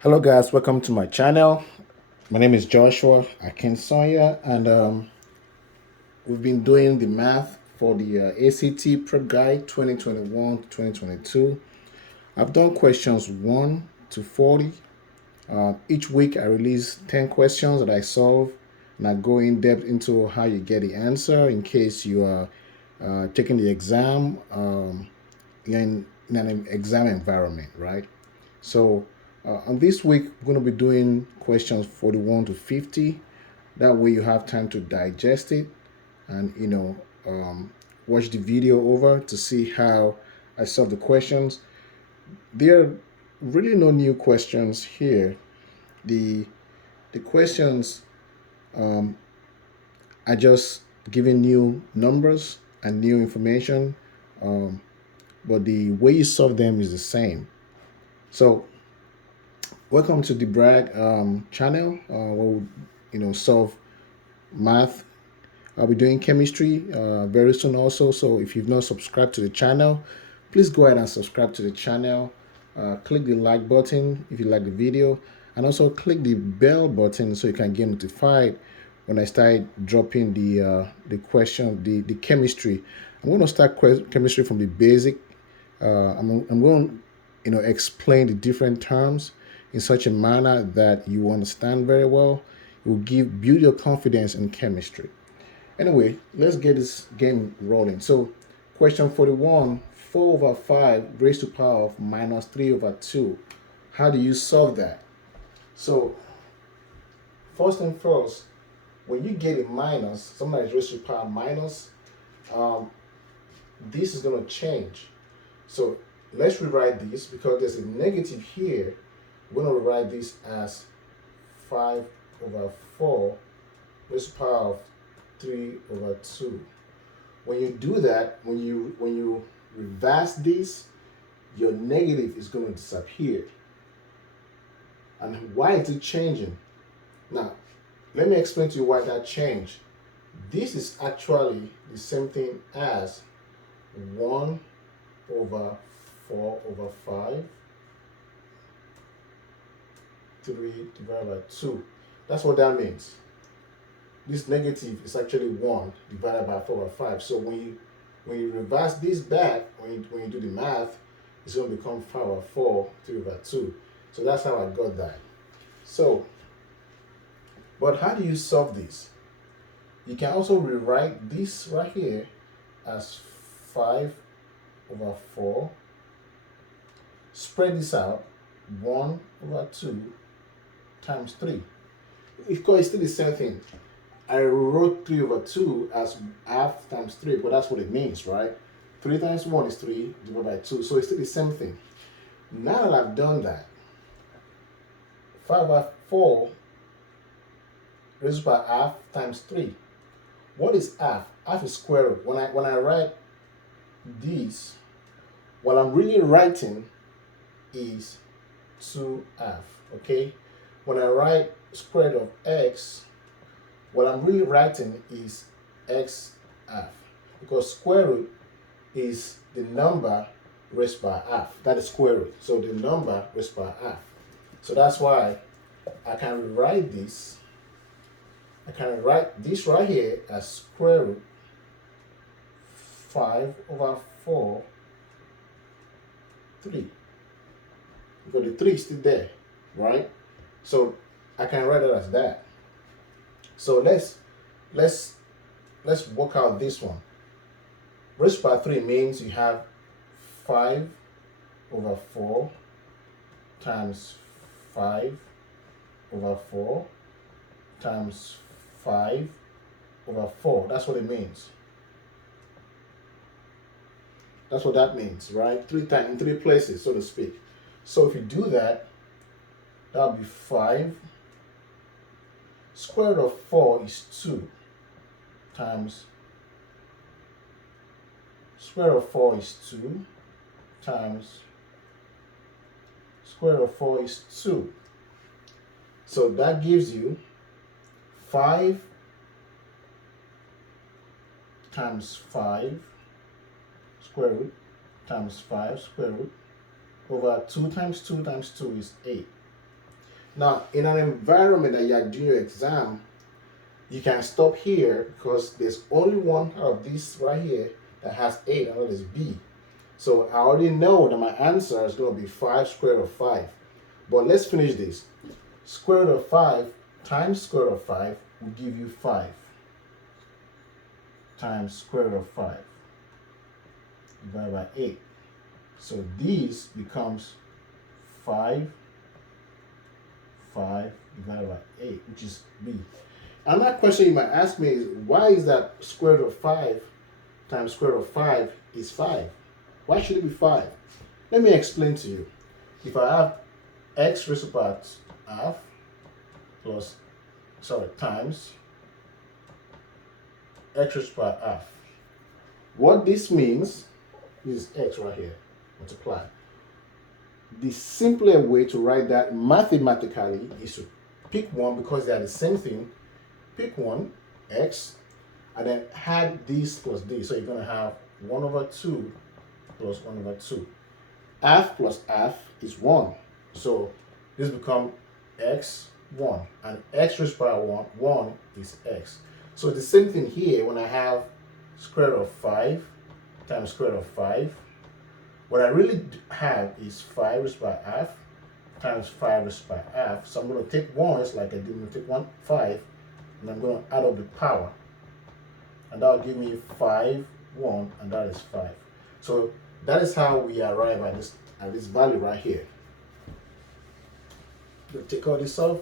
Hello guys, welcome to my channel. My name is Joshua Akinsonya, and we've been doing the math for the ACT Prep Guide 2021 to 2022. I've done questions 1 to 40. Each week I release 10 questions that I solve, and I go in depth into how you get the answer in case you are taking the exam in an exam environment, right? So on this week, we're going to be doing questions 41 to 50. That way you have time to digest it and, watch the video over to see how I solve the questions. There are really no new questions here. The the questions are just giving new numbers and new information, um, but the way you solve them is the same. So welcome to the Bragg channel, where we, solve math. I'll be doing chemistry very soon also. So if you've not subscribed to the channel, please go ahead and subscribe to the channel. Click the like button if you like the video, and also click the bell button so you can get notified when I start dropping the question, the chemistry. I'm going to start chemistry from the basic. I'm going to explain the different terms in such a manner that you understand very well. It will build your confidence in chemistry. Anyway, let's get this game rolling. So, question 41, 4 over 5 raised to the power of minus 3 over 2. How do you solve that? So, first and first, when you get a minus, something that is raised to the power minus, um, this is going to change. So, let's rewrite this because there's a negative here. We're going to rewrite this as 5 over 4 raised to the power of 3 over 2. When you do that, when you reverse this, your negative is going to disappear. And why is it changing? Now, let me explain to you why that changed. This is actually the same thing as 1 over 4 over 5, 3 divided by 2. That's what that means. This negative is actually 1 divided by 4 over 5. So when you reverse this back, when you do the math, it's going to become 5 over 4, 3 over 2. So that's how I got that. So, but how do you solve this? You can also rewrite this right here as 5 over 4. Spread this out, 1 over 2 times 3. Of course, it's still the same thing. I wrote 3 over 2 as half times 3, but that's what it means, right? 3 times 1 is 3 divided by 2, so it's still the same thing. Now that I've done that, 5 over 4 raised by half times 3. What is half? Half is square root. When I write this, what I'm really writing is 2 half, okay? When I write square root of x, what I'm really writing is x half, because square root is the number raised by half. That is square root. So the number raised by half. So that's why I can rewrite this. I can write this right here as square root 5 over 4, 3. Because the 3 is still there, right? So I can write it as that. So let's work out this one. Raised by 3 means you have 5 over 4 times 5 over 4 times 5 over 4. That's what it means. That's what that means, right? 3 times in 3 places, so to speak. So if you do that, that'll be 5. Square root of 4 is 2 times square root of 4 is 2 times square root of 4 is 2. So that gives you 5 times 5 square root times 5 square root over 2 times 2 times 2 is 8. Now, in an environment that you are doing your exam, you can stop here because there's only one of this right here that has 8, and that is B. So I already know that my answer is going to be 5 square root of 5. But let's finish this. Square root of 5 times square root of 5 will give you 5 times square root of 5 divided by 8. So this becomes 5 divided by 8, which is B. Another question you might ask me is, why is that square root of 5 times square root of 5 is 5? Why should it be 5? Let me explain to you. If I have x raised to the power half times x raised to the power half. What this means is x right here, multiply. The simpler way to write that mathematically is to pick one, because they are the same thing. Pick one, x, and then add this plus this. So you're going to have 1 over 2 plus 1 over 2. Half plus half is 1. So this becomes x1. And x raised to the power 1 is x. So the same thing here when I have square root of 5 times square root of 5. What I really have is 5 raised to the power half times 5 raised to the power half. So I'm going to take 1, it's like I did, I'm going to take 5, and I'm going to add up the power. And that will give me 5, 1, and that is 5. So that is how we arrive at this value right here. You take all this off.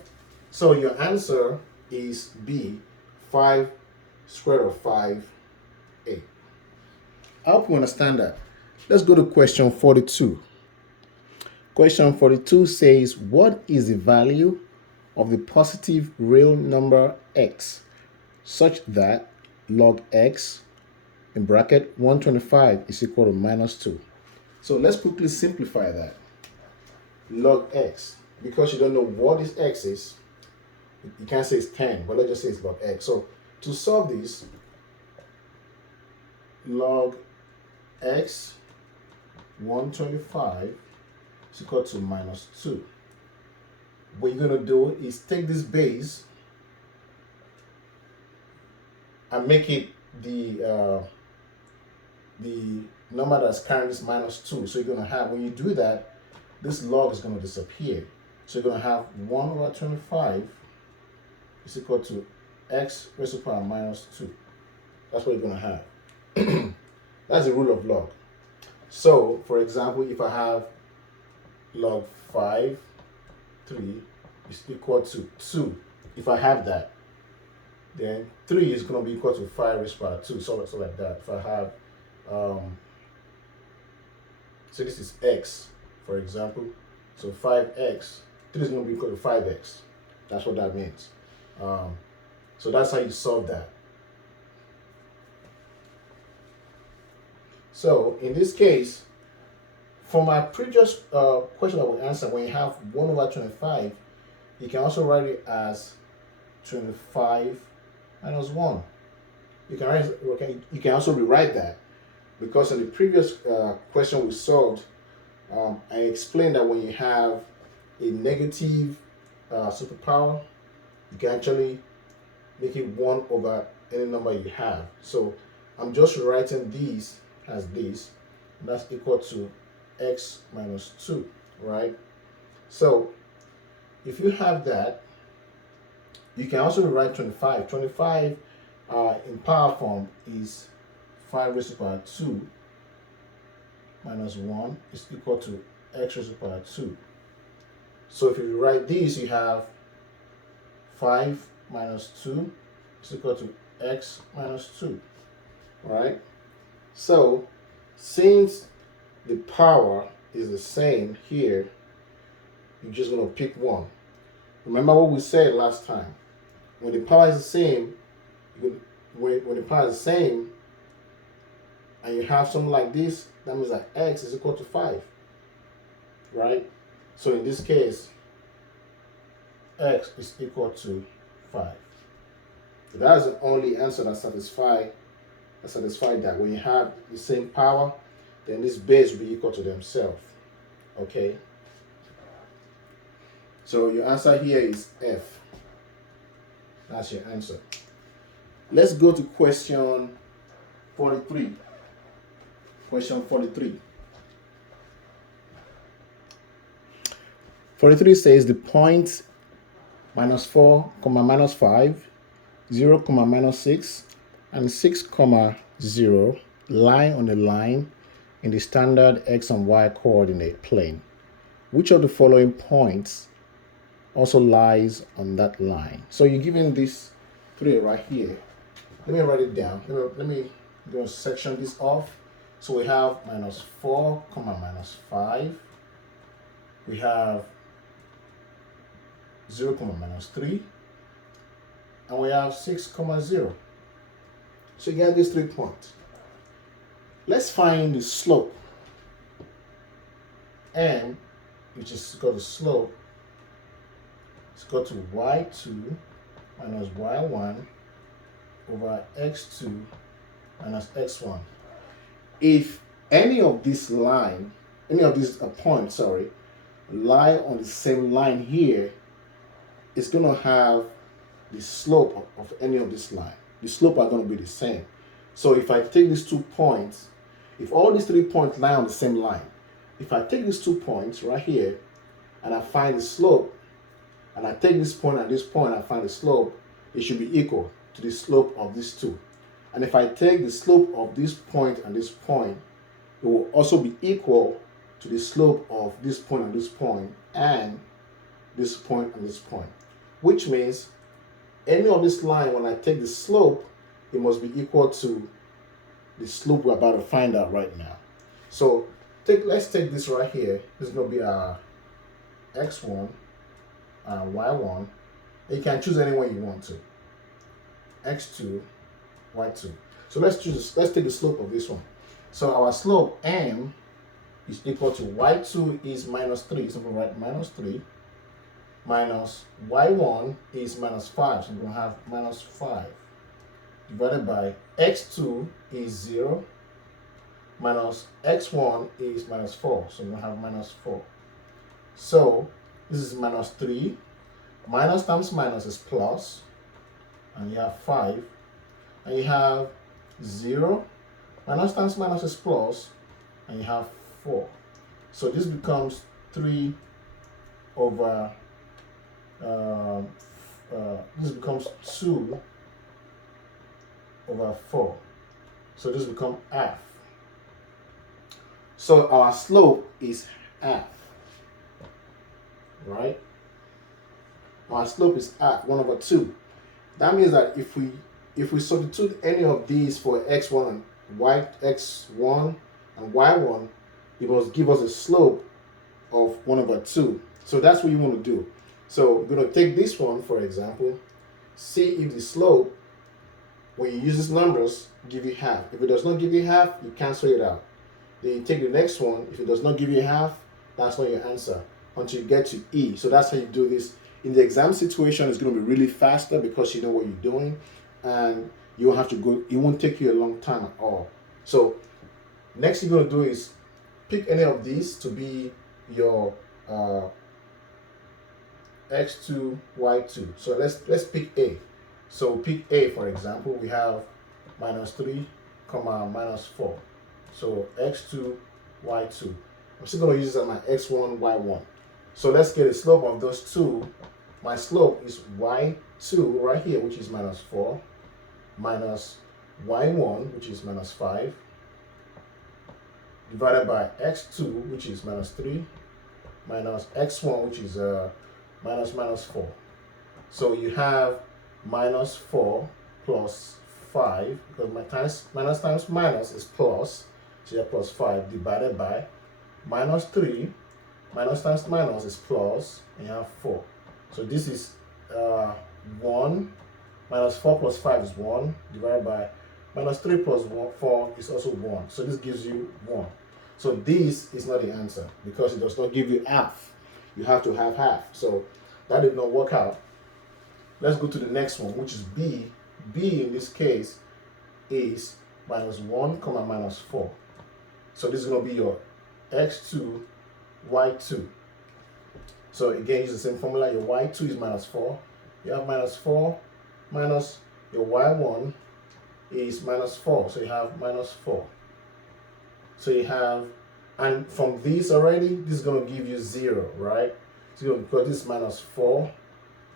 So your answer is B, 5 square root of 5, 8. I hope you understand that. Let's go to question 42. Question 42 says, what is the value of the positive real number x such that log x in bracket 125 is equal to minus 2? So let's quickly simplify that. Log x, because you don't know what this x is, you can't say it's 10, but let's just say it's log x. So to solve this, log x 125 is equal to minus 2. What you're going to do is take this base and make it the number that's carrying this minus 2. So you're going to have, when you do that, this log is going to disappear. So you're going to have 1 over 25 is equal to x raised to the power minus 2. That's what you're going to have. That's the rule of log. So, for example, if I have log 5, 3 is equal to 2, if I have that, then 3 is going to be equal to 5 raised to the power 2, so like that. If I have, so this is x, for example, so 5x, 3 is going to be equal to 5x. That's what that means. So that's how you solve that. So in this case, for my previous question I will answer, when you have 1 over 25, you can also write it as 25 minus 1. You can also rewrite that, because in the previous question we solved, I explained that when you have a negative superpower, you can actually make it 1 over any number you have. So I'm just writing these as this, and that's equal to x minus 2, right? So if you have that, you can also write 25. 25 in power form is 5 raised to the power 2 minus 1 is equal to x raised to the power 2. So if you write this, you have 5 minus 2 is equal to x minus 2, right? So since the power is the same here, you're just going to pick one. Remember what we said last time. When the power is the same, when the power is the same, and you have something like this, that means that x is equal to 5, right? So in this case, x is equal to 5. So that is the only answer that satisfies that. When you have the same power, then this base will be equal to themselves. Okay. So your answer here is F. That's your answer. Let's go to question 43. Question 43. 43 says the point -4, -5, 0, -6, and 6, 0 lie on a line in the standard x and y coordinate plane. Which of the following points also lies on that line? So you're given this 3 right here. Let me write it down. Let me go section this off. So we have -4, -5. We have 0, -3. And we have 6, 0. So you get these 3 points. Let's find the slope. M, which is equal to slope, is equal to y2 minus y1 over x2 minus x1. If any of these points, lie on the same line here, it's going to have the slope of any of this line. The slope are going to be the same. So if I take these 2 points, if all these 3 points lie on the same line, if I take these 2 points right here and I find the slope, and I take this point and this point and I find the slope, it should be equal to the slope of these 2. And if I take the slope of this point and this point, it will also be equal to the slope of this point and this point and this point and this point. Which means any of this line, when I take the slope, it must be equal to the slope we're about to find out right now. So let's take this right here. This is going to be our x1 and y1. You can choose any one you want to. x2, y2. So let's take the slope of this one. So our slope m is equal to y2 is -3. So we'll write -3 minus y1 is -5. So we're going to have -5 divided by x2 is 0 minus x1 is -4. So we're going to have -4. So this is -3. Minus times minus is plus. And you have 5. And you have 0. Minus times minus is plus. And you have 4. So this becomes 3 over, this becomes 2 over 4. So this becomes half. So our slope is half. Right? Our slope is half, 1 over 2. That means that if we substitute any of these for x1 and x1 and y1, it must give us a slope of 1 over 2. So that's what you want to do. So we're going to take this one, for example, see if the slope, when you use these numbers, give you half. If it does not give you half, you cancel it out. Then you take the next one. If it does not give you half, that's not your answer until you get to E. So that's how you do this. In the exam situation, it's going to be really faster because you know what you're doing, and you won't have to go. It won't take you a long time at all. So next you're going to do is pick any of these to be your x2, y2. So let's pick A. So pick A, for example. We have -3, -4. So x2, y2. I'm still going to use this as my x1, y1. So let's get a slope of those 2. My slope is y2 right here, which is -4, minus y1, which is -5, divided by x2, which is -3, minus x1, which is -4. So you have -4 plus 5, because minus times minus is plus, so you have +5 divided by -3, minus times minus is plus, and you have 4. So this is 1, -4 plus 5 is 1, divided by -3 plus 4 is also 1. So this gives you 1. So this is not the answer because it does not give you half. You have to have half. So that did not work out. Let's go to the next one, which is B. B in this case is -1, -4. So this is going to be your x2, y2. So again, use the same formula. Your y2 is minus 4. You have minus 4 minus your y1 is minus 4. So you have minus 4. So you have, and from this already, this is going to give you 0, right? So because this is minus 4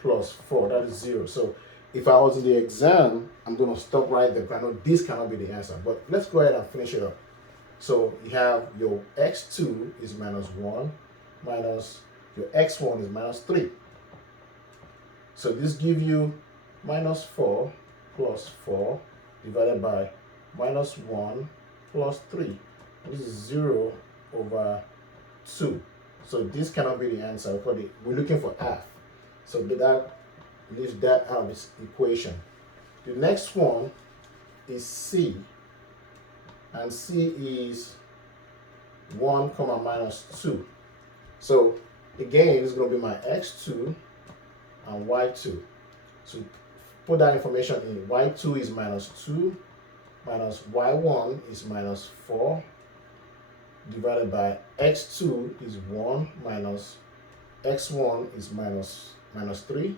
plus 4, that is 0. So if I was in the exam, I'm going to stop right there. I know this cannot be the answer, but let's go ahead and finish it up. So you have your x2 is minus 1 minus your x1 is minus 3. So this gives you minus 4 plus 4 divided by minus 1 plus 3. This is 0 over 2. So this cannot be the answer. We're looking for f. So that leaves that out of this equation. The next one is c. And c is 1 comma minus 2. So again, it's going to be my x2 and y2. So put that information in. y2 is minus 2 minus y1 is minus 4 divided by x2 is 1 minus x1 is minus 3.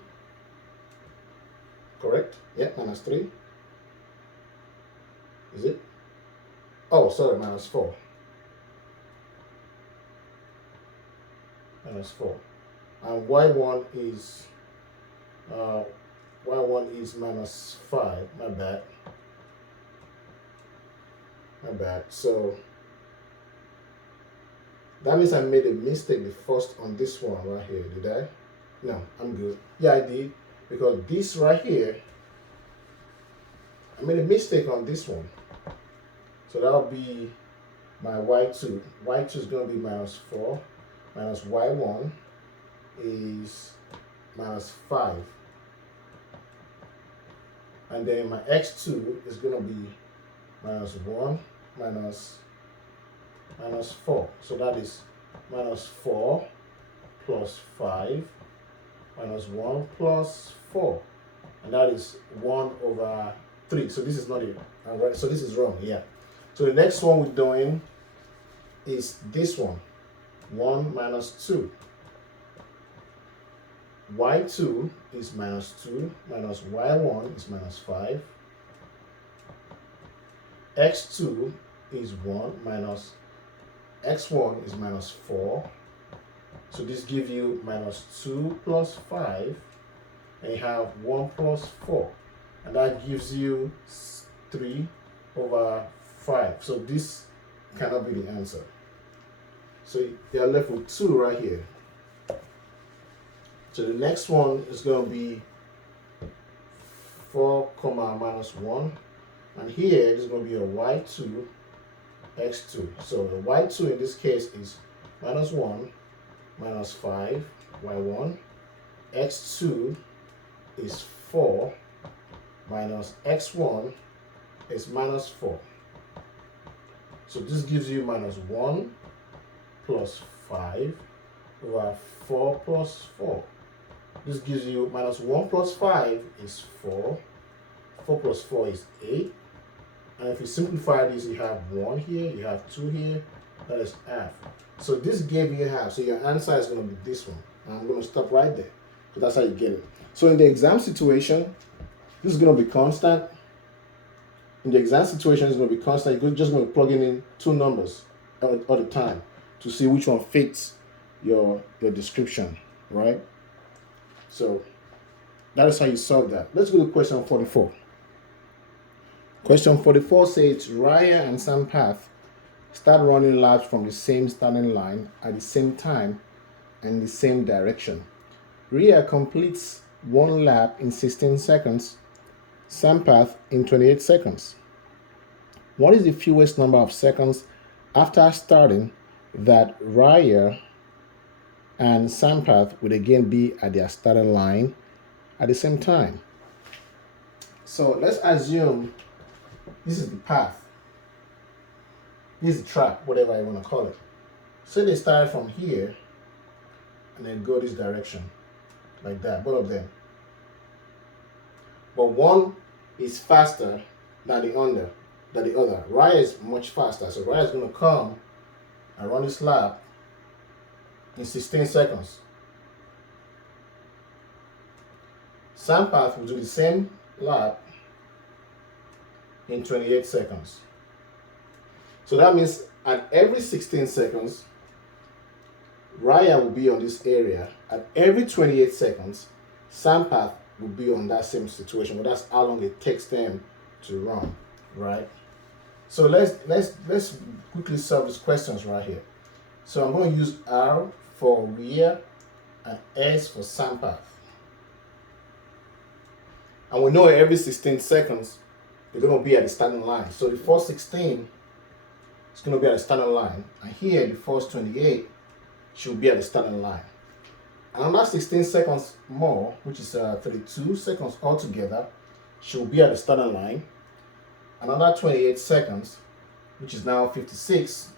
Correct? Yeah, minus 3. Is it? Oh, sorry, minus 4. Minus 4. And y1 is minus 5. My bad. So that means I made a mistake the first on this one right here. Did I? No, I'm good. Yeah, I did. Because this right here, I made a mistake on this one. So that'll be my y2. y2 is going to be minus 4 minus y1 is minus 5. And then my x2 is going to be minus 1 minus 4. So that is minus 4 plus 5 minus 1 plus 4. And that is 1 over 3. So this is not it. All right, so this is wrong, yeah. So the next one we're doing is this one. 1 minus 2. y2 is minus 2 minus y1 is minus 5. x2 is 1 minus x1 is minus 4. So this gives you minus 2 plus 5. And you have 1 plus 4. And that gives you 3 over 5. So this cannot be the answer. So you're left with 2 right here. So the next one is going to be 4 comma minus 1. And here it is going to be a y2, x2. So the y2 in this case is minus 1, minus 5, y1. x2 is 4, minus x1 is minus 4. So this gives you minus 1 plus 5 over 4 plus 4. This gives you minus 1 plus 5 is 4. 4 plus 4 is 8. And if you simplify this, you have 1 here, you have 2 here, that is half. So this gave you half. So your answer is going to be this one. And I'm going to stop right there. So that's how you get it. So in the exam situation, this is going to be constant. In the exam situation, it's going to be constant. You're just going to plug in 2 numbers all the time to see which one fits your description, right? So that is how you solve that. Let's go to question 44. Question 44 says Raya and Sampath start running laps from the same starting line at the same time and the same direction. Rhea completes 1 lap in 16 seconds, Sampath in 28 seconds. What is the fewest number of seconds after starting that Raya and Sampath would again be at their starting line at the same time? So let's assume this is the path. This is the track, whatever I want to call it. So they start from here and then go this direction, like that, both of them. But one is faster than the other. Raya is much faster, so Raya is going to come and run this lap in 16 seconds. SandPath will do the same lap in 28 seconds. So that means at every 16 seconds, Raya will be on this area. At every 28 seconds, SandPath will be on that same situation. But that's how long it takes them to run, right? So let's quickly solve these questions right here. So I'm going to use R for rear and S for SandPath. And we know every 16 seconds, they're going to be at the starting line. So the first 16 is going to be at the starting line. And here, the first 28 should be at the starting line. Another 16 seconds more, which is 32 seconds altogether, should be at the starting line. Another 28 seconds, which is now 56,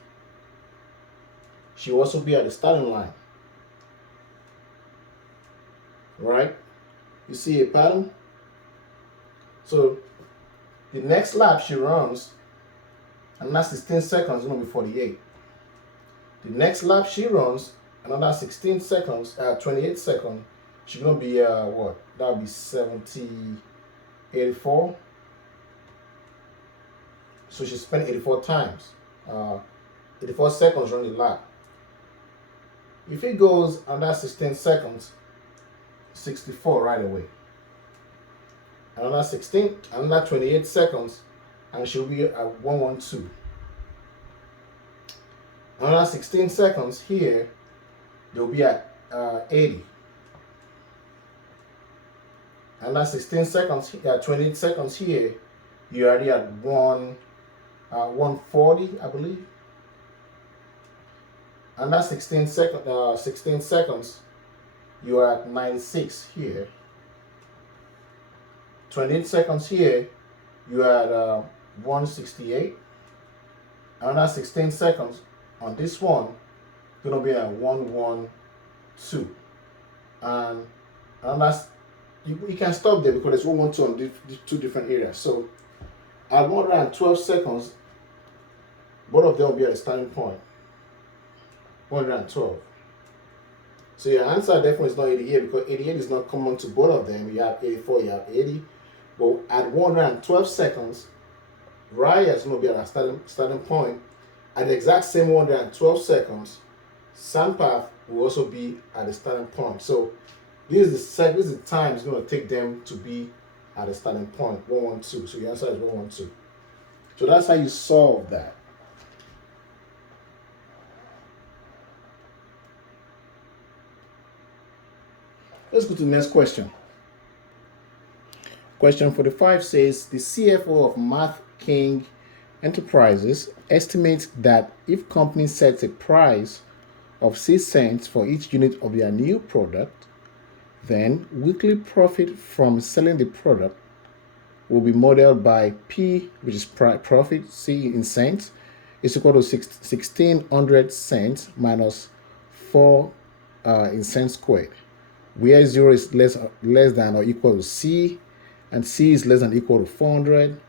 should also be at the starting line. Right? You see a pattern? So the next lap she runs, another 16 seconds is going to be 48. The next lap she runs, another 16 seconds, 28 seconds, she's going to be, what? That would be 84. So she spent 84 times, 84 seconds running the lap. If it goes another 16 seconds, 64 right away. Another 28 seconds, and she'll be at 112. Another 16 seconds here, they'll be at 80. Another 16 seconds, 28 seconds here, you're already at 140, I believe. Another 16 seconds, you are at 96 here. 28 seconds here, you are at 168. Another 16 seconds on this one, going to be at 112. And another, you can stop there because there's 112 on the two different areas. So at 112 seconds, both of them will be at the starting point. 112. So your answer definitely is not 88 because 88 is not common to both of them. You have 84, you have 80. But at 112 seconds, Raya is going to be at a starting point. At the exact same 112 seconds, SandPath will also be at the starting point. So this is the time it's going to take them to be at the starting point, 112. So your answer is 112. So that's how you solve that. Let's go to the next question. Question 45 says, the CFO of Math King Enterprises estimates that if company sets a price of 6 cents for each unit of their new product, then weekly profit from selling the product will be modeled by P, which is profit, C in cents, is equal to 1600 cents minus 4 in cents squared, where 0 is less than or equal to C, and C is less than or equal to 400.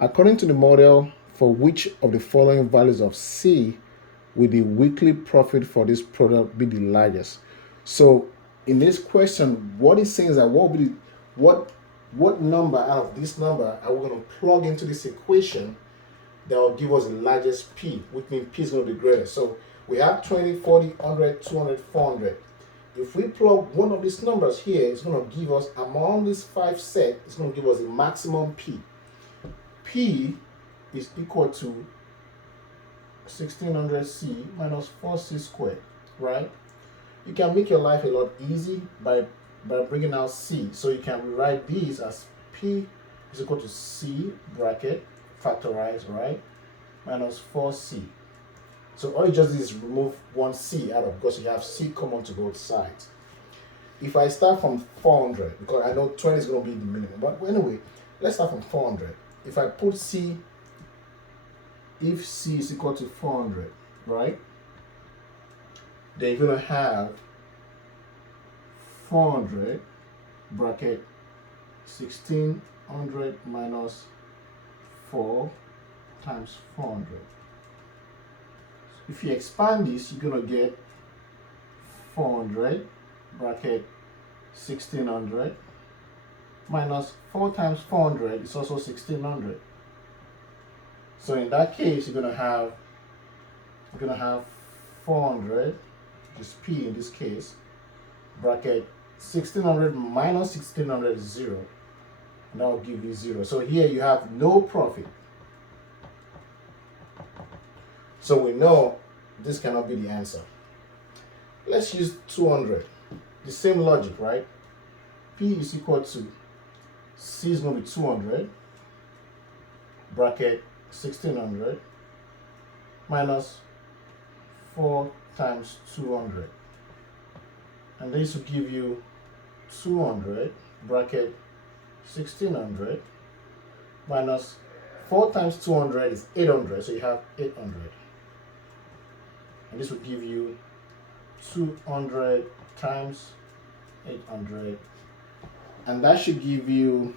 According to the model, for which of the following values of C will the weekly profit for this product be the largest? So in this question, what it's saying is that what number out of this number are we going to plug into this equation that will give us the largest P, which means P is going to be greater. So we have 20, 40, 100, 200, 400. If we plug one of these numbers here, it's going to give us, among these 5 sets, it's going to give us the maximum P. P is equal to 1600C minus 4C squared, right? You can make your life a lot easy by bringing out C. So you can rewrite these as P is equal to C bracket factorized, right? Minus 4C. So all you just do is remove one C out of, because you have C common to both sides. If I start from 400, because I know 20 is going to be the minimum, but anyway, let's start from 400. If I put C, if C is equal to 400, right? Then you're going to have 400 bracket 1600 minus 4 times 400. If you expand this, you're going to get 400 bracket 1600 minus 4 times 400 is also 1600. So in that case, you're gonna have 400, which is P in this case, bracket 1600 minus 1600 is 0, and that will give you 0. So here you have no profit. So we know this cannot be the answer. Let's use 200. The same logic, right? P is equal to C is going to be 200, bracket 1600 minus 4 times 200. And this will give you 200, bracket 1600 minus 4 times 200 is 800, so you have 800. And this will give you 200 times 800, and that should give you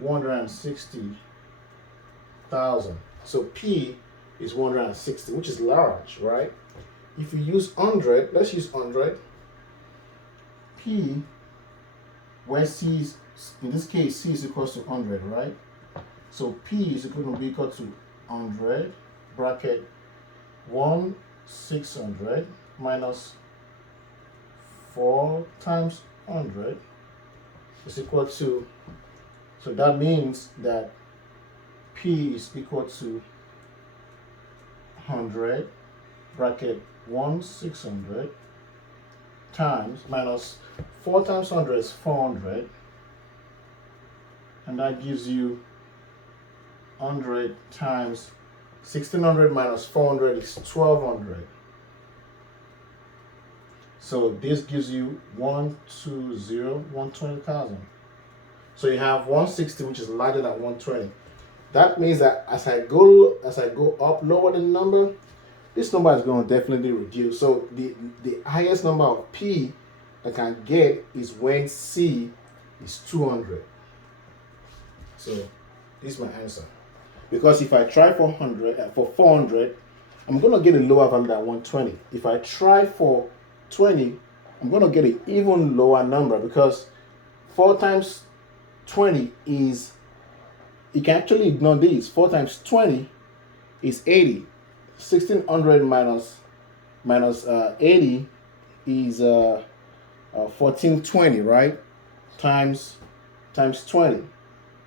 160,000. So P is 160, which is large, right? If you use 100, let's use 100. P, where C is, in this case, C is equal to 100, right? So P is going to be equal to 100, bracket 1,600 minus 4 times 100 is equal to, so that means that P is equal to 100, bracket 1,600 times minus 4 times 100 is 400, and that gives you 100 times 1600 minus 400 is 1200. So this gives you 120,000. So you have 160, which is larger than 120. That means that as I go up lower the number, this number is going to definitely reduce. So the highest number of P I can get is when C is 200. So this is my answer. Because if I try for 400, I'm going to get a lower value than 120. If I try for 20, I'm going to get an even lower number, because 4 times 20 is, you can actually ignore these. 4 times 20 is 80. 1600 minus 80 is 1420, right? Times 20.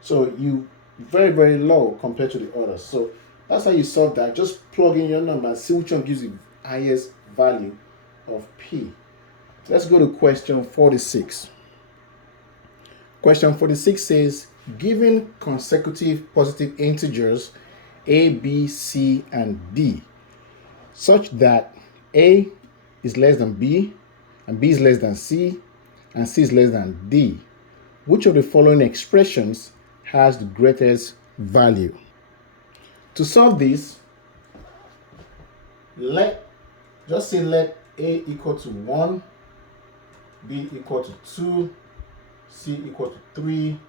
So you very, very low compared to the others. So that's how you solve that. Just plug in your number and see which one gives you the highest value of P. Let's go to question 46. Question 46 says, given consecutive positive integers A, B, C, and D, such that A is less than B, and B is less than C, and C is less than D, which of the following expressions has the greatest value? To solve this, let A equal to 1, B equal to 2, C equal to 3,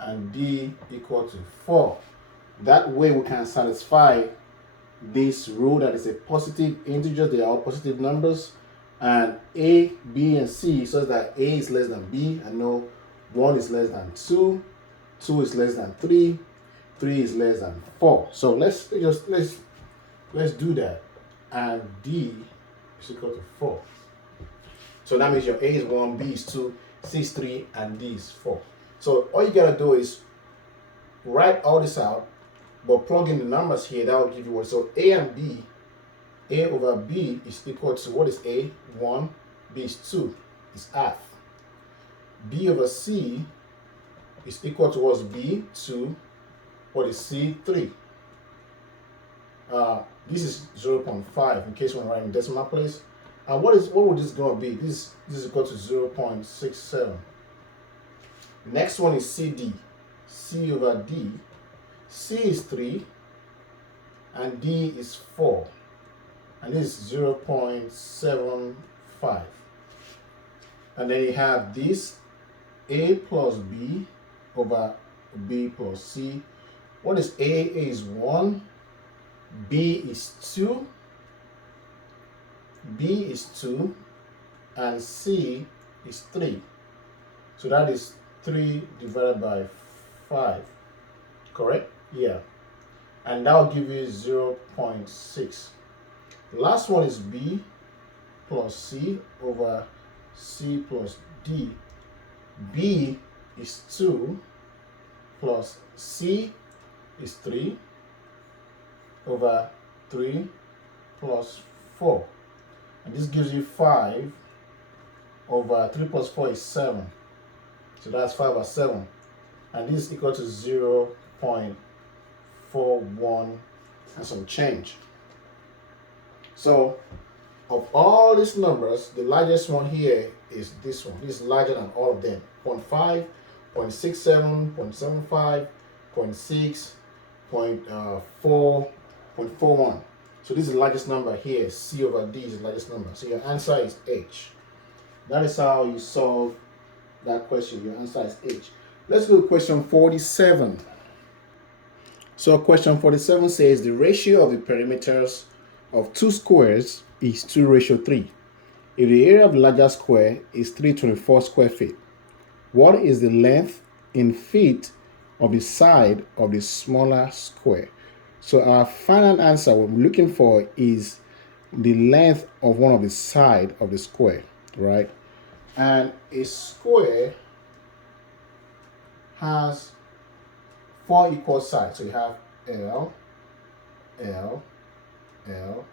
and D equal to 4. That way we can satisfy this rule that is a positive integer, they are all positive numbers, and A, B, and C, such that A is less than B. I know 1 is less than 2, 2 is less than 3, 3 is less than 4. So let's do that. And D is equal to 4. So that means your A is 1, B is 2, C is 3, and D is 4. So all you gotta do is write all this out, but plug in the numbers here. That will give you what. So A and B, A over B is equal to, what is A? 1, B is 2, is half. B over C is equal to what's B? 2, what is C? 3. This is 0.5 in case we're writing decimal place. And what would this going to be? This is equal to 0.67. Next one is CD. C over D. C is 3 and D is 4. And this is 0.75. And then you have this A plus B over B plus C. What is A? A is 1. B is 2. B is 2. And C is 3. So that is 3 divided by 5, correct? Yeah. And that will give you 0.6. The last one is B plus C over C plus D. B is 2 plus C is 3 over 3 plus 4. And this gives you 5 over 3 plus 4 is 7. So that's 5 over 7. And this is equal to 0.41 and some change. So of all these numbers, the largest one here is this one. This is larger than all of them. 0.5, 0.67, 0.75, 0.6, 0.4, 0.41. So this is the largest number here. C over D is the largest number. So your answer is H. That is how you solve that question. Your answer is H. Let's go to question 47. So question 47 says the ratio of the perimeters of two squares is 2:3. If the area of the larger square is 324 square feet, what is the length in feet of the side of the smaller square? So our final answer, what we're looking for is the length of one of the side of the square, right? And a square has 4 equal sides. So you have L, L, L,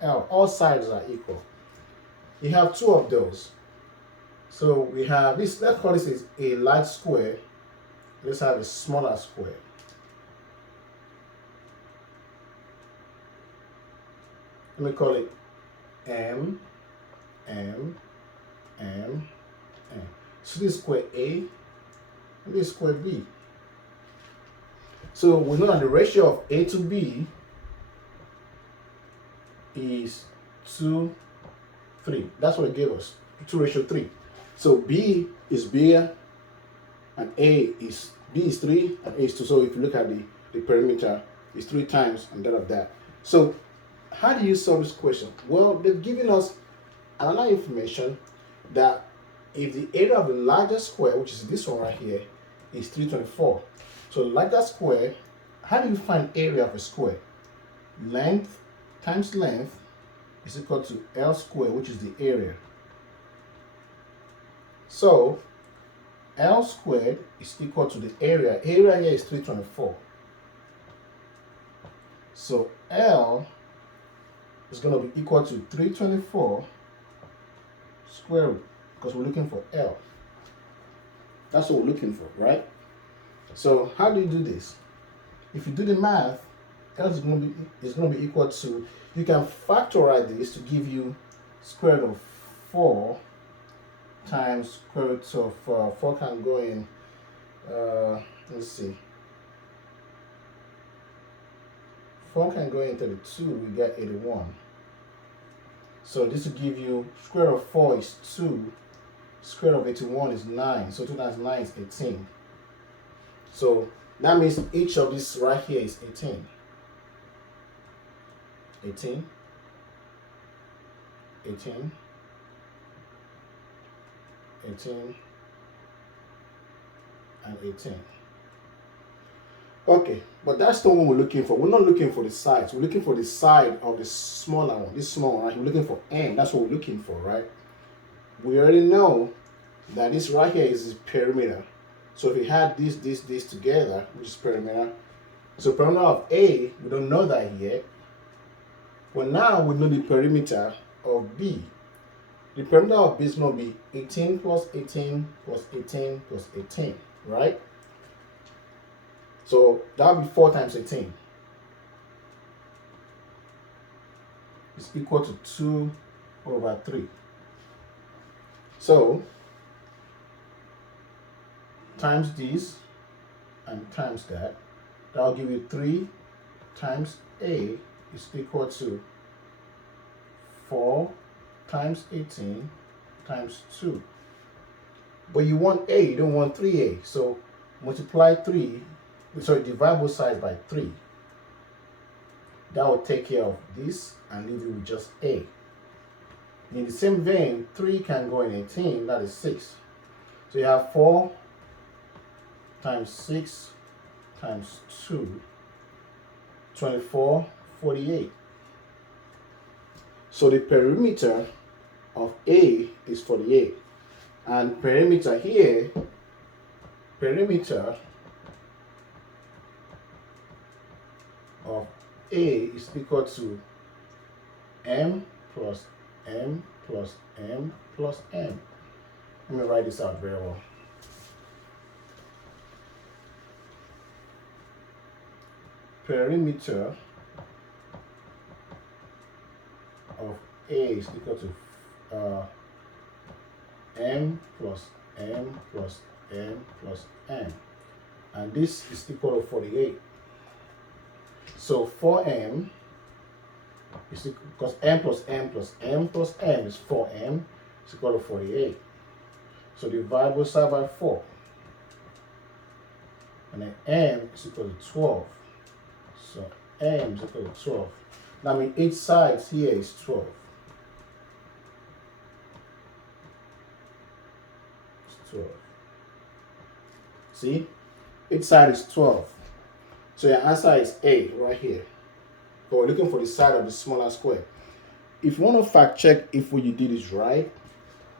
L. All sides are equal. You have 2 of those. So we have this, let's call this a large square. Let's have a smaller square. Let me call it M, M, M, M. So this is square A, and this is square B. So we know that the ratio of A to B is 2:3. That's what it gave us, 2:3. So B is bigger, and B is 3, and A is 2. So if you look at the perimeter, it's 3 times and that. So how do you solve this question? Well, they've given us another information that if the area of the larger square, which is this one right here, is 324. So larger square, how do you find area of a square? Length times length is equal to L squared, which is the area. So L squared is equal to the area. Area here is 324. So L is going to be equal to 324 square root, because we're looking for L. That's what we're looking for, right? So how do you do this? If you do the math, L is going to be equal to, you can factorize this to give you square root of 4 times square root of 4 can go in, let's see, 4 can go into the 2, we get 81. So this will give you square root of 4 is 2, square root of 81 is 9, so 2 times 9 is 18. So that means each of these right here is 18. 18, 18, 18, and 18. Okay, but that's not what we're looking for. We're not looking for the sides. We're looking for the side of the smaller one, this small one, right? We're looking for N. That's what we're looking for, right? We already know that this right here is the perimeter. So if we had this together, which is perimeter, so perimeter of A, we don't know that yet. Well, now we know the perimeter of B. The perimeter of B is going to be 18 plus 18 plus 18 plus 18, right? So that would be 4 times 18. It's equal to 2 over 3. So times this and times that, that'll give you 3 times A is equal to 4 times 18 times 2. But you want A, you don't want 3A. So multiply 3, sorry, divide both sides by 3. That will take care of this and leave you with just A. In the same vein, 3 can go in 18, that is 6. So you have 4 times 6 times 2, 24, 48. So the perimeter of A is 48. And perimeter here, perimeter of A is equal to M plus M plus M plus M. Let me write this out very well. Perimeter of A is equal to M plus M plus M plus M. And this is equal to 48. So 4M is equal, because M plus M plus M plus M is 4M, is equal to 48. So divide both sides by 4. And then M is equal to 12. So M is equal to 12. That means each side here is 12. It's 12. See? Each side is 12. So your answer is A right here. But we're looking for the side of the smaller square. If you want to fact check if what you did is right,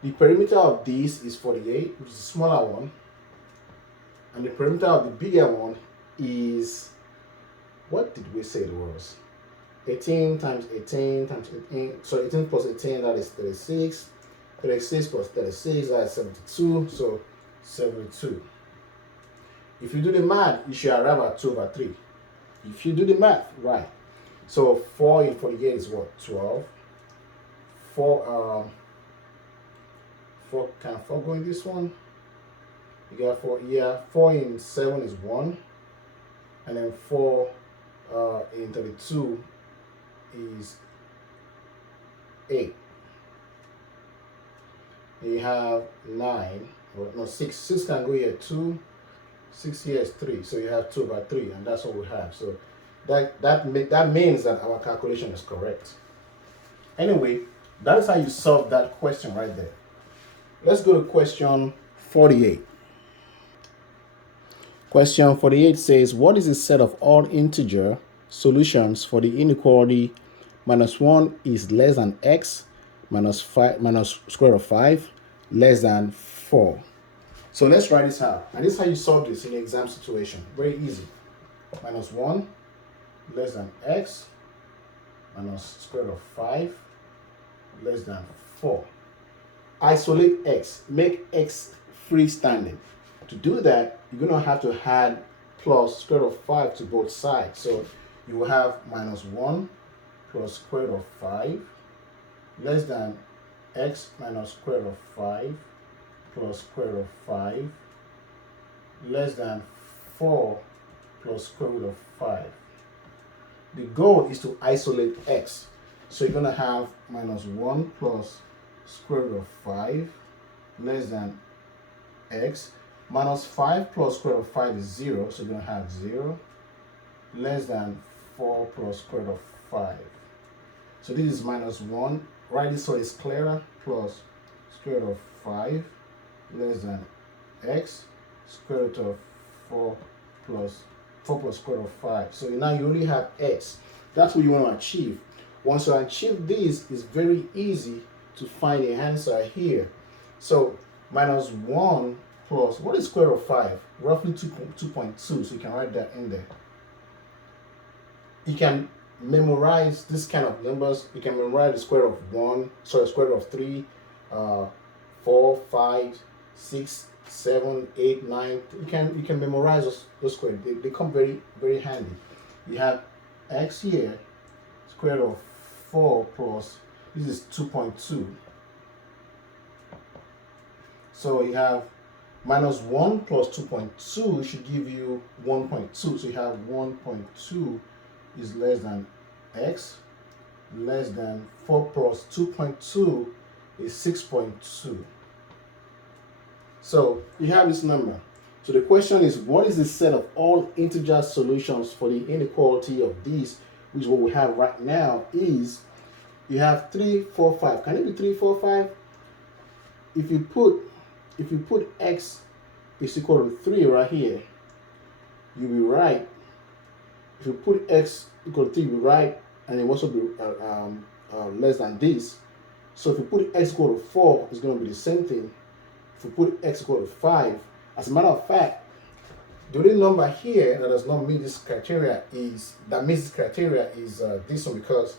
the perimeter of this is 48, which is the smaller one. And the perimeter of the bigger one is, what did we say it was? 18 times 18 times 18. So 18 plus 18, that is 36. 36 plus 36, that is 72. So 72. If you do the math, you should arrive at 2 over 3. If you do the math, right. So 4 in 48 is what? 12. 4, can 4 go in this one? You got 4, yeah, 4 in 7 is 1. And then 4 in 32 is 8. You have 9, or no, 6. 6 can go here, 2. 6 here is 3, so you have 2 by 3, and that's what we have. So that means that our calculation is correct. Anyway, that is how you solve that question right there. Let's go to question 48. Question 48 says, what is the set of all integer solutions for the inequality -1 is less than x minus 5 minus square root of 5 less than 4? So let's write this out. And this is how you solve this in the exam situation. Very easy. -1 less than x minus square root of 5 less than 4. Isolate x. Make x freestanding. To do that, you're going to have to add plus square root of 5 to both sides. So you will have -1 plus square root of 5 less than x minus square root of 5 plus square root of 5 less than 4 plus square root of 5. The goal is to isolate x. So you're going to have -1 plus square root of 5 less than x. -5 plus square root of 5 is 0, so you're going to have 0 less than 4 plus square root of 5. So this is -1. Write this so it's clearer. Plus square root of 5 less than x square root of 4 plus square root of 5. So now you only have x. That's what you want to achieve. Once you achieve this, it's very easy to find the answer here. So -1 plus, what is square root of 5? Roughly 2.2, so you can write that in there. You can memorize this kind of numbers. You can memorize the square root of 1, sorry, square root of 3, 4, 5, 6, 7, 8, 9. You can memorize those squares. They come very, very handy. You have x here, square root of 4 plus, this is 2.2. So you have -1 plus 2.2 should give you 1.2. So you have 1.2 is less than x, less than 4 plus 2.2 is 6.2. So you have this number. So the question is, what is the set of all integer solutions for the inequality of these, which is what we have right now, is you have 3, 4, 5. Can it be 3, 4, 5? If you put x is equal to 3 right here, you'll be right. If you put x equal to 3, you'll be right, and it will also be less than this. So if you put x equal to 4, it's going to be the same thing. If you put x equal to 5, as a matter of fact, the only number here that does not meet this criteria is this one, because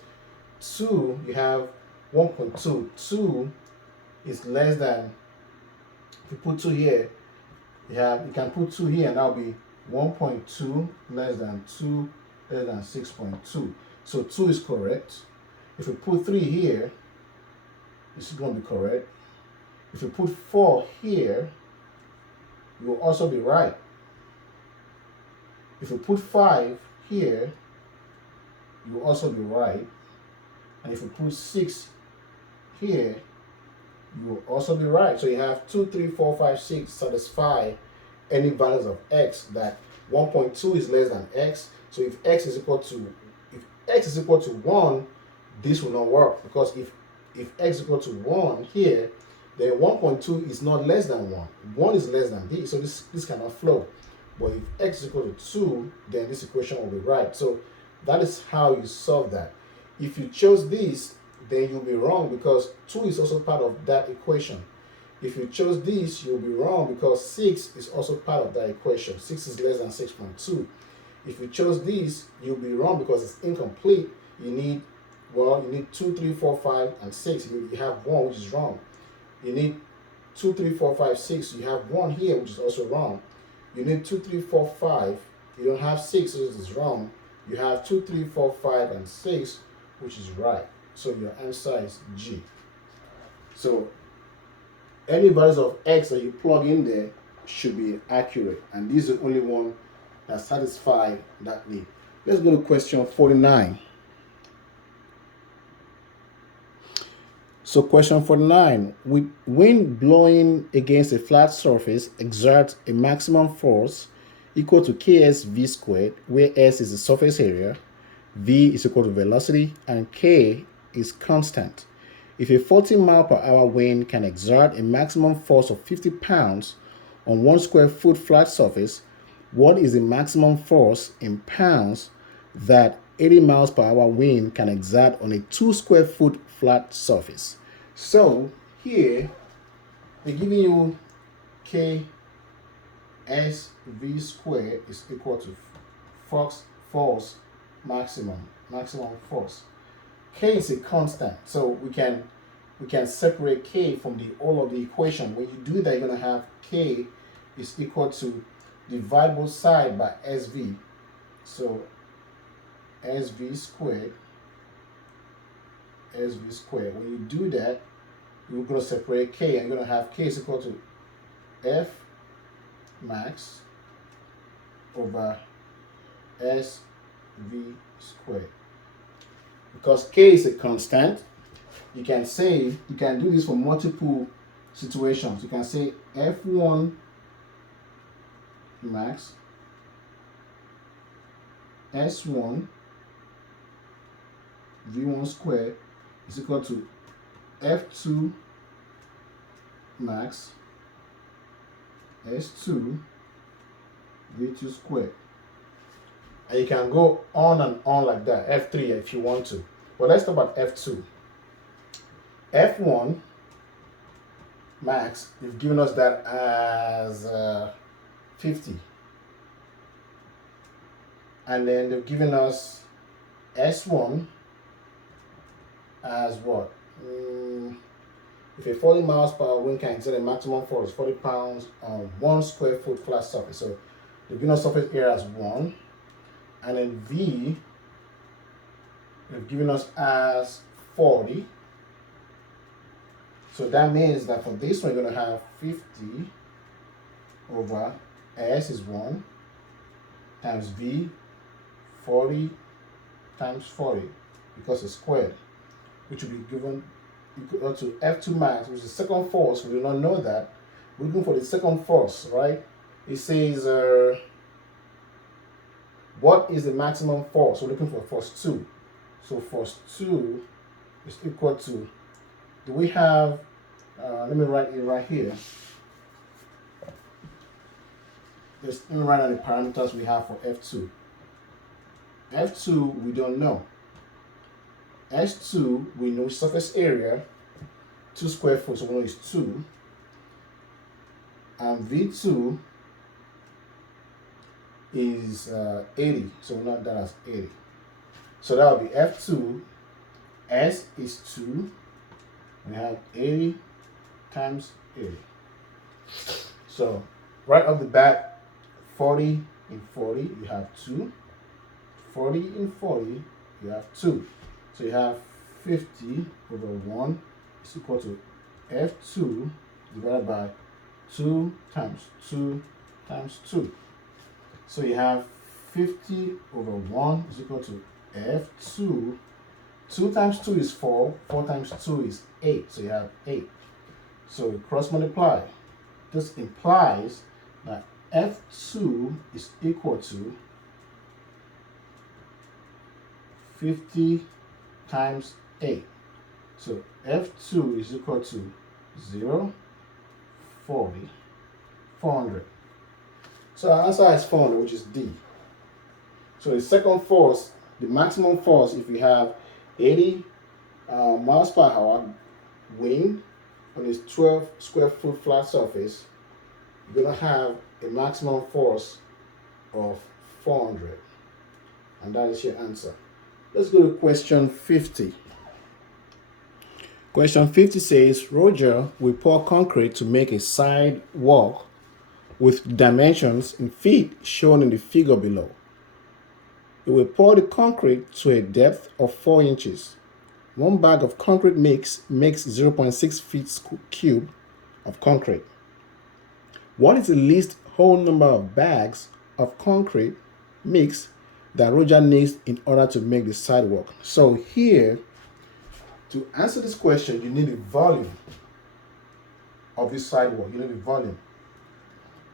2, you have 1.2. 2 is less than, if you put 2 here, you can put 2 here, and that'll be 1.2 less than 2 less than 6.2. So 2 is correct. If you put 3 here, this is going to be correct. If you put 4 here, you will also be right. If you put 5 here, you will also be right. And if you put 6 here, you will also be right. So you have 2, 3, 4, 5, 6 satisfy any values of x. That 1.2 is less than x. So if x is equal to 1, this will not work, because if x is equal to 1 here, then 1.2 is not less than 1. 1 is less than this, so this cannot flow. But if x is equal to 2, then this equation will be right. So that is how you solve that. If you chose this, then you'll be wrong, because 2 is also part of that equation. If you chose this, you'll be wrong, because 6 is also part of that equation. 6 is less than 6.2. If you chose this, you'll be wrong, because it's incomplete. You need 2, 3, 4, 5, and 6. You have 1, which is wrong. You need 2, 3, 4, 5, 6. You have 1 here, which is also wrong. You need 2, 3, 4, 5. You don't have 6, which is wrong. You have 2, 3, 4, 5, and 6, which is right. So your answer is G. So any values of x that you plug in there should be accurate, and this is the only one that satisfies that need. Let's go to question 49. So question 49, with wind blowing against a flat surface exerts a maximum force equal to ksv squared, where s is the surface area, v is equal to velocity, and k is constant. If a 40 mile per hour wind can exert a maximum force of 50 pounds on 1 square foot flat surface, what is the maximum force in pounds that 80 miles per hour wind can exert on a 2 square foot flat surface? So here they're giving you ksv squared is equal to force maximum force. K is a constant, so we can separate k from the all of the equation. When you do that, you're going to have k is equal to divide both sides by sv. So sv squared. When you do that, you're going to separate k, and you're going to have k is equal to f max over sv squared. Because k is a constant, you can do this for multiple situations. You can say f1 max s1 v1 squared is equal to f2 max s2 v2 squared. And you can go on and on like that, f3 if you want to. But let's talk about f2. f1 max, they've given us that as 50. And then they've given us s1 as what? If a 40 miles per hour wind can exert a maximum force 40 pounds on 1 square foot flat surface. So they've given us surface area as 1. And then V, they've given us as 40. So that means that for this one, you're going to have 50 over S is 1 times V, 40 times 40, because it's squared, which will be given equal to F2 max, which is the second force. We do not know that. We're looking for the second force, right? It says, what is the maximum force? We're looking for force 2. So force 2 is equal to, do we have, let me write it right here. let me write down the parameters we have for F2. F2 we don't know. S2 we know surface area, 2 square foot, so we know it's 2. And V2 is 80, so we know that as 80. So that will be F2, S is 2, we have 80 times 80. So right off the bat, 40 in 40, you have 2. 40 in 40, you have 2. So you have 50 over 1 is equal to F2 divided by 2 times 2 times 2. So you have 50 over 1 is equal to F2. 2 times 2 is 4. 4 times 2 is 8. So you have 8. So we cross multiply. This implies that F2 is equal to 50 times 8. So F2 is equal to 0, 40, 400. So our answer is 400, which is D. So the second force, the maximum force, if you have 80 miles per hour wind on this 12 square foot flat surface, you're going to have a maximum force of 400. And that is your answer. Let's go to question 50. Question 50 says, Roger will pour concrete to make a sidewalk with dimensions in feet shown in the figure below. He will pour the concrete to a depth of 4 inches. One bag of concrete mix makes 0.6 feet cubed of concrete. What is the least whole number of bags of concrete mix that Roger needs in order to make the sidewalk? So here, to answer this question, you need the volume of this sidewalk. You need the volume.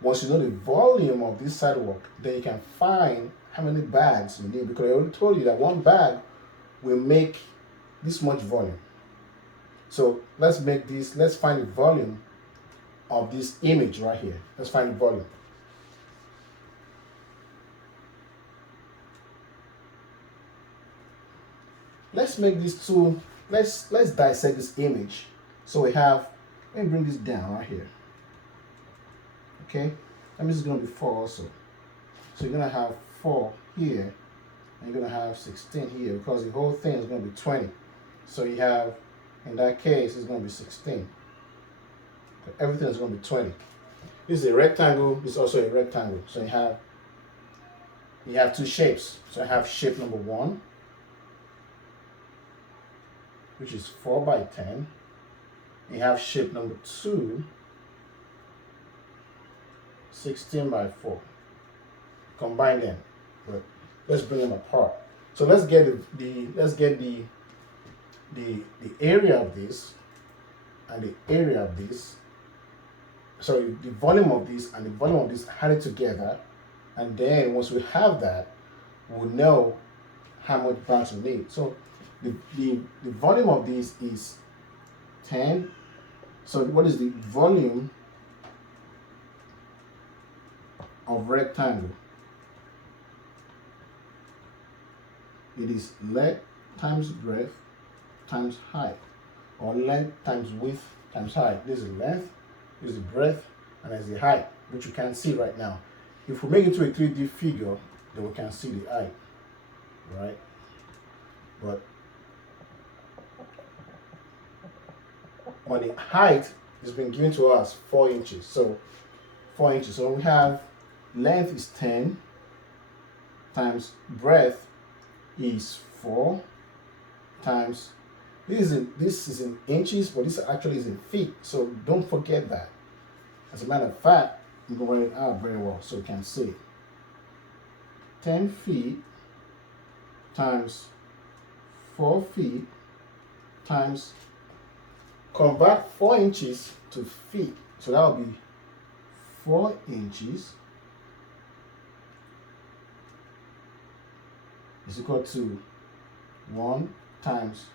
Once you know the volume of this sidewalk, then you can find how many bags you need, because I already told you that one bag will make this much volume. So let's find the volume of this image right here. Let's find the volume. Let's make this two, let's dissect this image. So we have, let me bring this down right here. Okay, and this is going to be 4 also. So you're going to have 4 here, and you're going to have 16 here, because the whole thing is going to be 20. So you have, in that case, it's going to be 16. Everything is going to be 20. This is a rectangle. This is also a rectangle. So you have 2 shapes. So I have shape number 1, which is 4 by 10. You have shape number 2, 16 by 4. Combine them. But let's bring them apart. So let's get the area of this and the area of this. Sorry, the volume of this and the volume of this added together, and then once we have that, we'll know how much bags we need. So the volume of this is 10. So what is the volume of rectangle? It is length times breadth times height, or length times width times height. This is length, this is breadth, and there's the height, which you can't see right now. If we make it to a 3D figure, then we can see the height, right? But the height has been given to us 4 inches. So 4 inches. So we have length is 10 times breadth is 4 times, this is in inches, but this actually is in feet. So don't forget that. As a matter of fact, you can write it out very well so you can see. 10 feet times 4 feet times, convert 4 inches to feet. So that will be 4 inches is equal to 1 times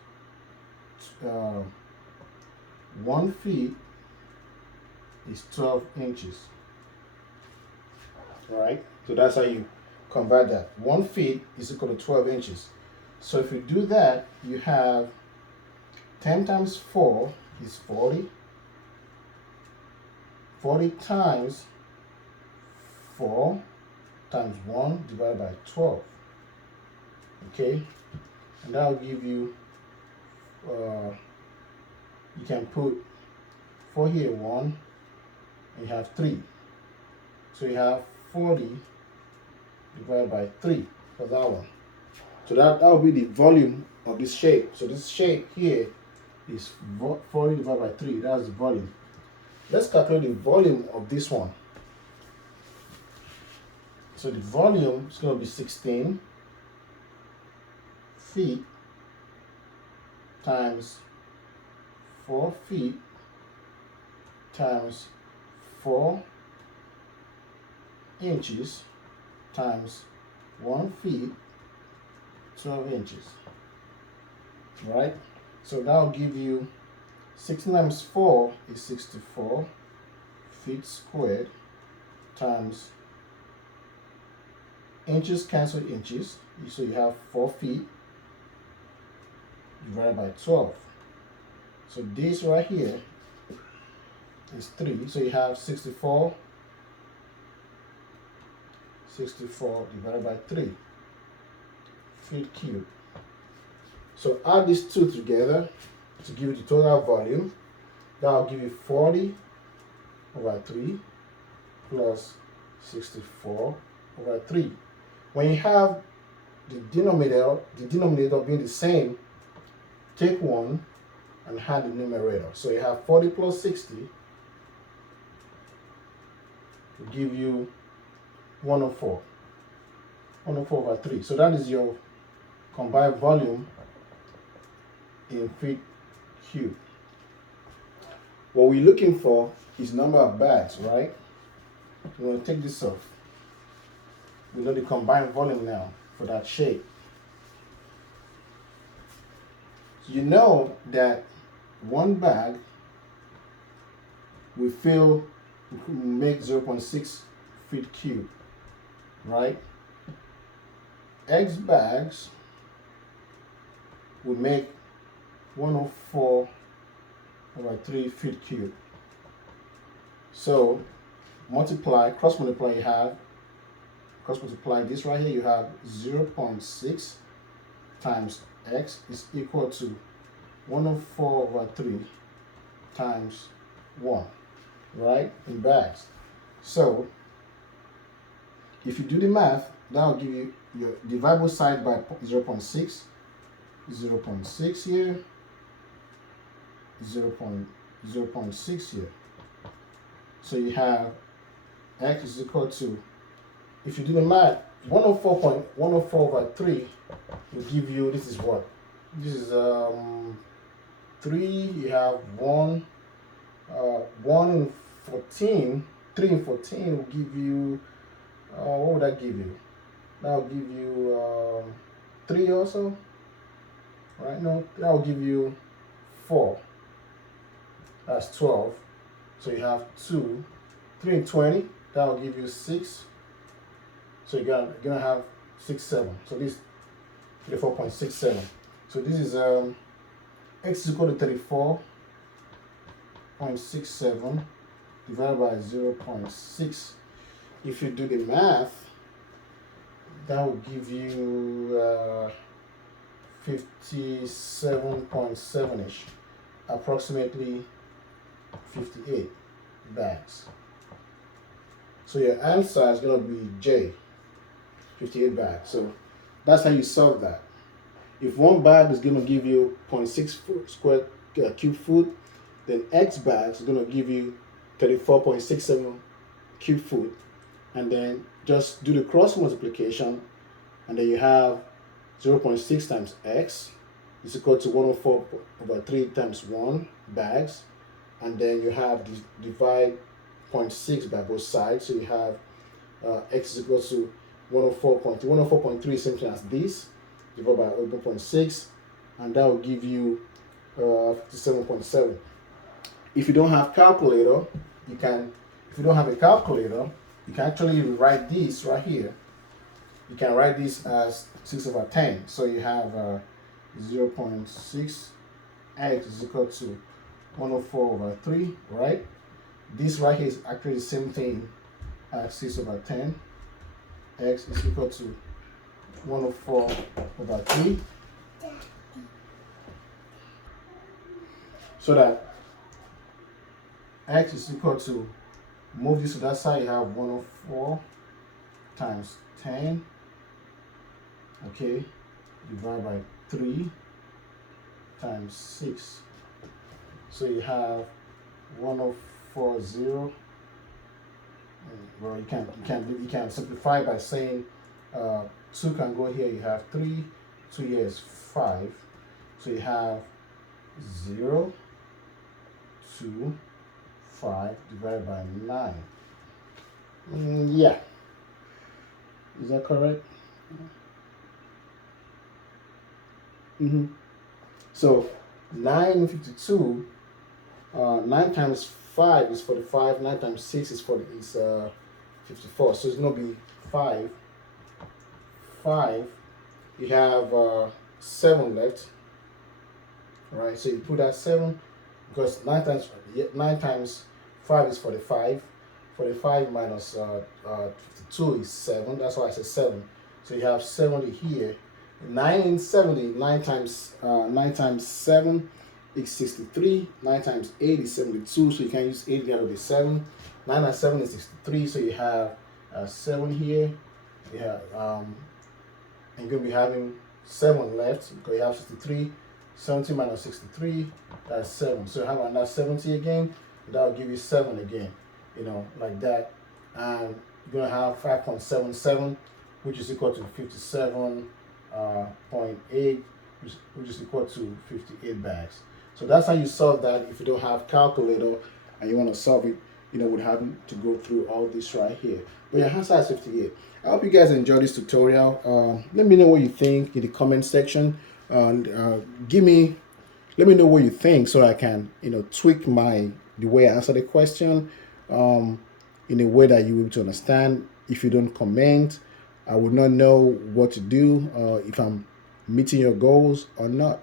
1 feet is 12 inches. right? So that's how you convert that. 1 feet is equal to 12 inches. So if you do that, you have 10 times 4 is 40. 40 times 4 times 1 divided by 12. Okay? And that will give you, you can put 4 here, 1, and you have 3. So you have 40 divided by 3 for that one. So that will be the volume of this shape. So this shape here is 40 divided by 3. That's the volume. Let's calculate the volume of this one. So the volume is going to be 16 feet times 4 feet times 4 inches times 1 feet, 12 inches. Right? So that will give you 16 times 4 is 64 feet squared times inches cancel inches. So you have 4 feet divided by 12. So this right here is 3. So you have 64 divided by 3 feet cubed. So add these two together to give you the total volume. That will give you 40 over 3 plus 64 over 3. When you have the denominator being the same, take 1 and add the numerator. So you have 40 plus 60 will give you 104. 104 over 3. So that is your combined volume in feet cubed. What we're looking for is number of bags, right? We're going to take this off. We know the combined volume now for that shape. So you know that one bag will make 0.6 feet cubed, right? X bags will make 104 over 3 feet cubed. So multiply, cross multiply, you have, cross multiply this right here, you have 0.6 times x is equal to 104 over 3 times 1, right, in bags. So if you do the math, that will give you your divide both sides by 0.6, 0.6 here, 0.6 here. So you have x is equal to, if you do the math, 104 over 3 will give you, this is what? This is 3, you have 1 in 14, 3 in 14 will give you, what would that give you? That will give you 3 also, right? No, that will give you 4. That's 12. So you have 2, 3 and 20, that will give you 6. So you're gonna have 67. So this 34.67. So this is x is equal to 34.67 divided by 0.6. If you do the math, that will give you 57.7ish, approximately 58 bags. So your answer is going to be J, 58 bags. So that's how you solve that. If one bag is going to give you 0.6 cube foot, then X bags is going to give you 34.67 cube foot. And then just do the cross multiplication, and then you have 0.6 times X is equal to 104 over 3 times 1 bags. And then you have divide 0.6 by both sides. So you have X is equal to 104.3. 104.3 is same thing as this, divided by 0.6, and that will give you 57.7. If you don't have calculator, you can, if you don't have a calculator, you can actually write this right here. You can write this as 6 over 10. So you have 0.6x is equal to 104 over 3, right? This right here is actually the same thing as 6 over 10. X is equal to 104 over 3. So that x is equal to, move this to that side, you have 104 times 10, okay, divided by 3 times 6. So you have 1040. Well, you can simplify by saying 2 can go here. You have 3, 2 here is 5. So you have 0, 2, 5 divided by 9. Yeah. Is that correct? So 952, 9 times 5 is 45, 9 times 6 is 54. So it's going to be 5. You have 7 left. Right, so you put that 7, because 9 times 5 is 45. 45 minus 52 is 7. That's why I said 7. So you have 70 here. 9 times 7 is 63. 9 times 8 is 72. So you can use 8 there with the 7. 9 and 7 is 63. So you have 7 here. You have and you're going to be having 7 left because you have 63. 70 minus 63, that's 7. So you have another 70 again, that will give you 7 again, you know, like that. And you're going to have 5.77, which is equal to 57.8, which is equal to 58 bags. So that's how you solve that. If you don't have calculator and you want to solve it, you know, would have to go through all this right here. But your answer is 58. I hope you guys enjoyed this tutorial. Let me know what you think in the comment section. Let me know what you think so I can, you know, tweak the way I answer the question in a way that you will be able to understand. If you don't comment, I would not know what to do, if I'm meeting your goals or not.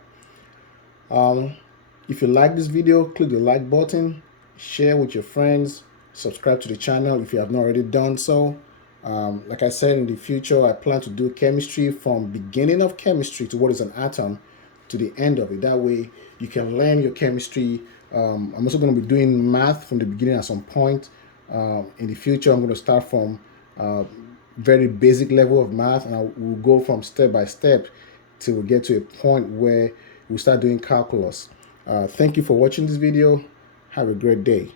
If you like this video, click the like button, share with your friends, subscribe to the channel if you have not already done so. Like I said, in the future, I plan to do chemistry from beginning of chemistry to what is an atom to the end of it. That way you can learn your chemistry. I'm also going to be doing math from the beginning at some point. In the future, I'm going to start from very basic level of math, and I will go from step by step till we get to a point where we start doing calculus. Thank you for watching this video. Have a great day.